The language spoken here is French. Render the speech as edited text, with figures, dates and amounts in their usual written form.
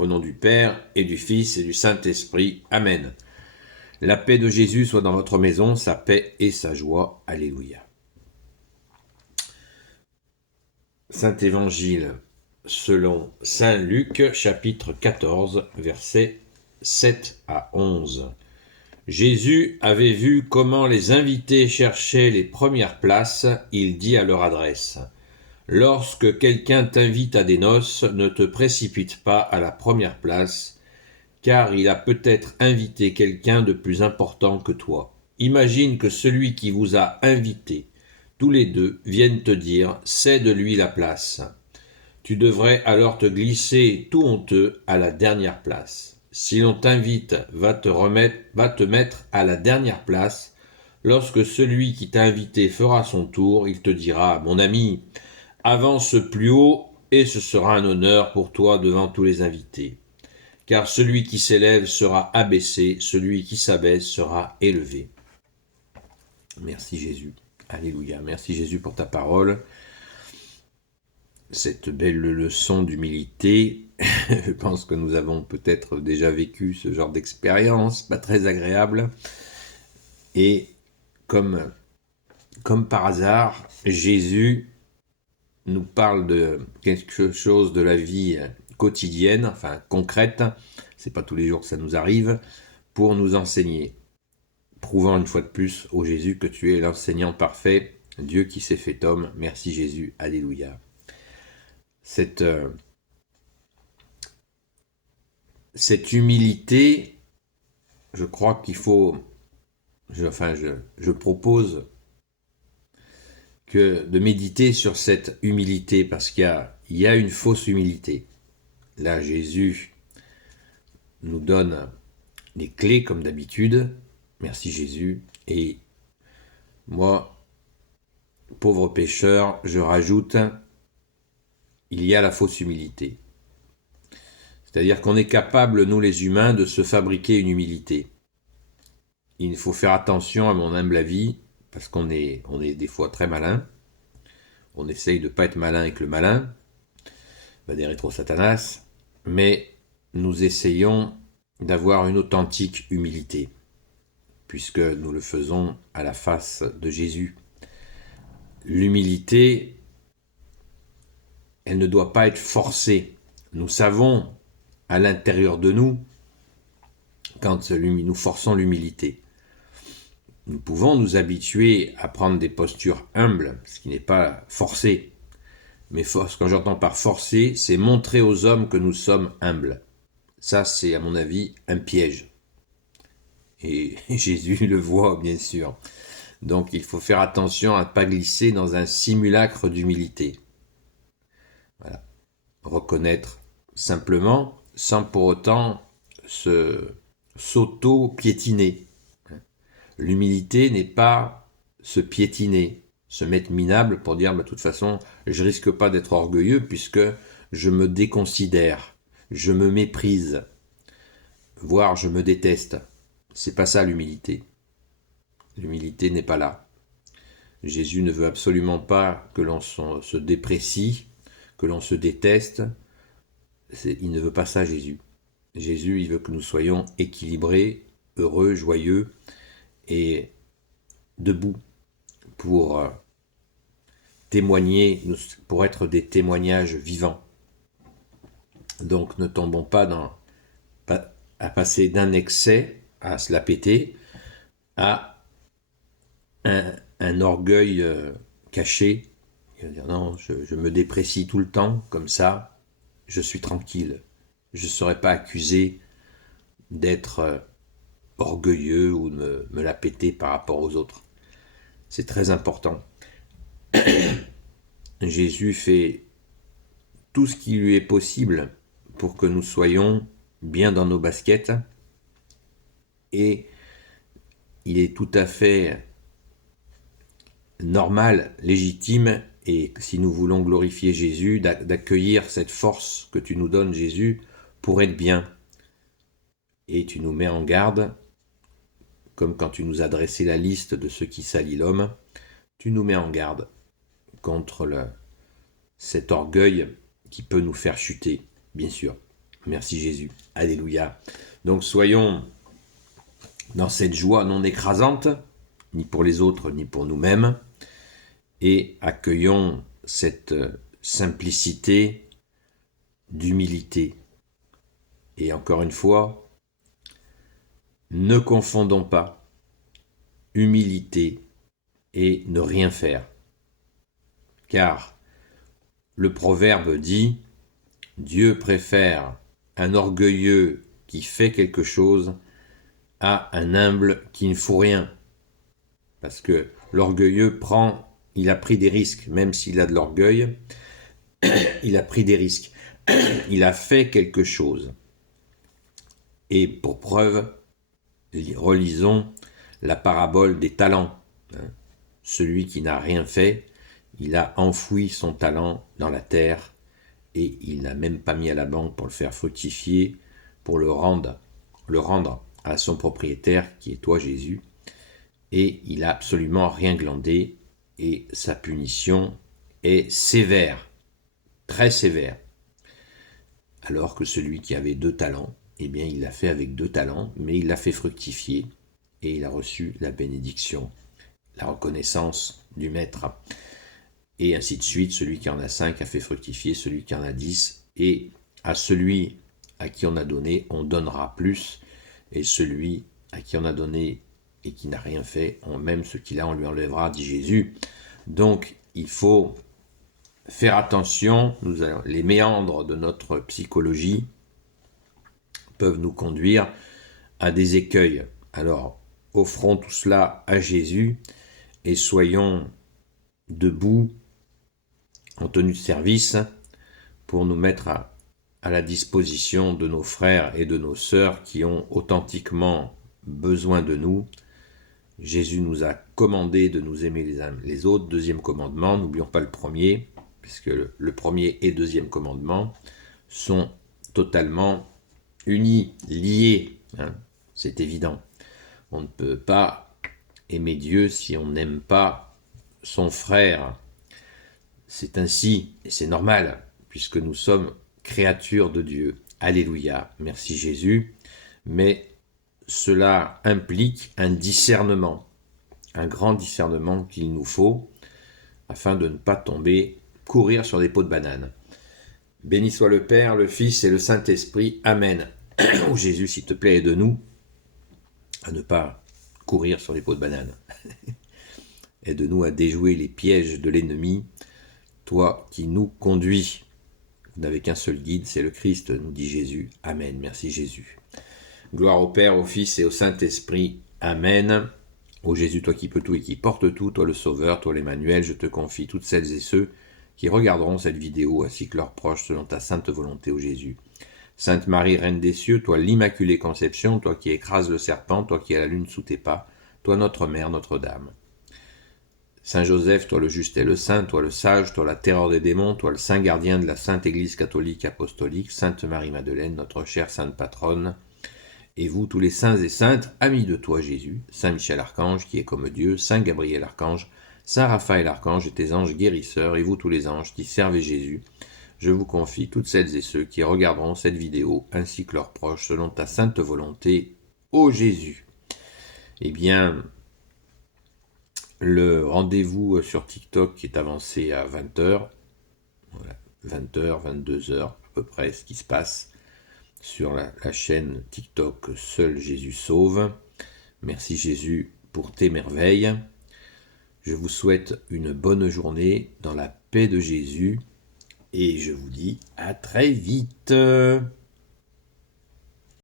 Au nom du Père, et du Fils, et du Saint-Esprit. Amen. La paix de Jésus soit dans votre maison, sa paix et sa joie. Alléluia. Saint Évangile selon Saint Luc, chapitre 14, versets 7 à 11. Jésus avait vu comment les invités cherchaient les premières places. Il dit à leur adresse : lorsque quelqu'un t'invite à des noces, ne te précipite pas à la première place, car il a peut-être invité quelqu'un de plus important que toi. Imagine que celui qui vous a invité, tous les deux, vienne te dire « cède-lui la place ». Tu devrais alors te glisser tout honteux à la dernière place. Si l'on t'invite, va te mettre à la dernière place. Lorsque celui qui t'a invité fera son tour, il te dira « Mon ami, avance plus haut et ce sera un honneur pour toi devant tous les invités. » Car celui qui s'élève sera abaissé, celui qui s'abaisse sera élevé. Merci Jésus. Alléluia. Merci Jésus pour ta parole. Cette belle leçon d'humilité. Je pense que nous avons peut-être déjà vécu ce genre d'expérience, pas très agréable. Et comme par hasard, Jésus nous parle de quelque chose de la vie quotidienne, enfin concrète, c'est pas tous les jours que ça nous arrive, pour nous enseigner, prouvant une fois de plus au Jésus que tu es l'enseignant parfait, Dieu qui s'est fait homme. Merci Jésus, alléluia. Cette humilité, je crois qu'il faut, je propose de méditer sur cette humilité, parce qu'il y a une fausse humilité. Là, Jésus nous donne les clés comme d'habitude. Merci Jésus. Et moi, pauvre pécheur, je rajoute, il y a la fausse humilité. C'est-à-dire qu'on est capable, nous les humains, de se fabriquer une humilité. Il faut faire attention, à mon humble avis, parce qu'on est des fois très malin. On essaye de ne pas être malin avec le malin, des rétro-satanas, mais nous essayons d'avoir une authentique humilité, puisque nous le faisons à la face de Jésus. L'humilité, elle ne doit pas être forcée. Nous savons à l'intérieur de nous, quand nous forçons l'humilité, nous pouvons nous habituer à prendre des postures humbles, ce qui n'est pas forcé. Mais quand j'entends par forcer, c'est montrer aux hommes que nous sommes humbles. Ça, c'est à mon avis un piège. Et Jésus le voit, bien sûr. Donc il faut faire attention à ne pas glisser dans un simulacre d'humilité. Voilà. Reconnaître simplement, sans pour autant s'auto-piétiner. L'humilité n'est pas se piétiner, se mettre minable pour dire de toute façon, je risque pas d'être orgueilleux puisque je me déconsidère, je me méprise, voire je me déteste. C'est pas ça l'humilité. L'humilité n'est pas là. Jésus ne veut absolument pas que l'on se déprécie, que l'on se déteste. Il ne veut pas ça, Jésus. Jésus, il veut que nous soyons équilibrés, heureux, joyeux et debout pour témoigner, pour être des témoignages vivants. Donc ne tombons pas à passer d'un excès, à se la péter, à un orgueil caché. Il va dire non, je me déprécie tout le temps, comme ça, je suis tranquille. Je ne serai pas accusé d'être orgueilleux ou de me la péter par rapport aux autres. C'est très important. Jésus fait tout ce qui lui est possible pour que nous soyons bien dans nos baskets, et il est tout à fait normal, légitime, et si nous voulons glorifier Jésus, d'accueillir cette force que tu nous donnes, Jésus, pour être bien. Et tu nous mets en garde, comme quand tu nous as dressé la liste de ceux qui salient l'homme, tu nous mets en garde contre cet orgueil qui peut nous faire chuter, bien sûr. Merci Jésus. Alléluia. Donc soyons dans cette joie non écrasante, ni pour les autres, ni pour nous-mêmes, et accueillons cette simplicité d'humilité. Et encore une fois, ne confondons pas humilité et ne rien faire. Car le proverbe dit « Dieu préfère un orgueilleux qui fait quelque chose à un humble qui ne fout rien. » Parce que l'orgueilleux il a pris des risques, même s'il a de l'orgueil, il a pris des risques. Il a fait quelque chose. Et pour preuve, relisons la parabole des talents. Celui qui n'a rien fait, il a enfoui son talent dans la terre et il n'a même pas mis à la banque pour le faire fructifier, pour le rendre à son propriétaire qui est toi Jésus. Et il n'a absolument rien glandé et sa punition est sévère, très sévère. Alors que celui qui avait 2 talents, eh bien il l'a fait avec 2 talents, mais il l'a fait fructifier et il a reçu la bénédiction, la reconnaissance du maître. Et ainsi de suite, celui qui en a 5 a fait fructifier, celui qui en a 10, et à celui à qui on a donné, on donnera plus, et celui à qui on a donné et qui n'a rien fait, même ce qu'il a, on lui enlèvera, dit Jésus. Donc, il faut faire attention, les méandres de notre psychologie peuvent nous conduire à des écueils. Alors, offrons tout cela à Jésus et soyons debout en tenue de service pour nous mettre à la disposition de nos frères et de nos sœurs qui ont authentiquement besoin de nous. Jésus nous a commandé de nous aimer les uns les autres. 2e commandement, n'oublions pas le premier, puisque le premier et 2e commandement sont totalement unis, liés. C'est évident. On ne peut pas aimer Dieu si on n'aime pas son frère. C'est ainsi, et c'est normal, puisque nous sommes créatures de Dieu. Alléluia, merci Jésus. Mais cela implique un discernement, un grand discernement qu'il nous faut, afin de ne pas courir sur des pots de banane. Béni soit le Père, le Fils et le Saint-Esprit. Amen. Oh Jésus, s'il te plaît, aide-nous à ne pas courir sur les pots de banane. Aide-nous à déjouer les pièges de l'ennemi, toi qui nous conduis. Vous n'avez qu'un seul guide, c'est le Christ, nous dit Jésus. Amen. Merci Jésus. Gloire au Père, au Fils et au Saint-Esprit. Amen. Ô Jésus, toi qui peux tout et qui portes tout, toi le Sauveur, toi l'Emmanuel, je te confie toutes celles et ceux qui regarderont cette vidéo ainsi que leurs proches selon ta sainte volonté, ô Jésus. Sainte Marie, Reine des cieux, toi l'Immaculée Conception, toi qui écrases le serpent, toi qui as la lune sous tes pas, toi notre Mère, Notre-Dame. Saint Joseph, toi le juste et le saint, toi le sage, toi la terreur des démons, toi le saint gardien de la Sainte Église catholique apostolique, Sainte Marie-Madeleine, notre chère sainte patronne, et vous tous les saints et saintes, amis de toi Jésus, Saint Michel Archange qui est comme Dieu, Saint Gabriel Archange, Saint Raphaël Archange et tes anges guérisseurs, et vous tous les anges qui servez Jésus, je vous confie toutes celles et ceux qui regarderont cette vidéo ainsi que leurs proches selon ta sainte volonté, ô Jésus. Eh bien, le rendez-vous sur TikTok est avancé à 20h, voilà, 20h, 22h à peu près ce qui se passe sur la chaîne TikTok Seul Jésus Sauve. Merci Jésus pour tes merveilles. Je vous souhaite une bonne journée dans la paix de Jésus et je vous dis à très vite.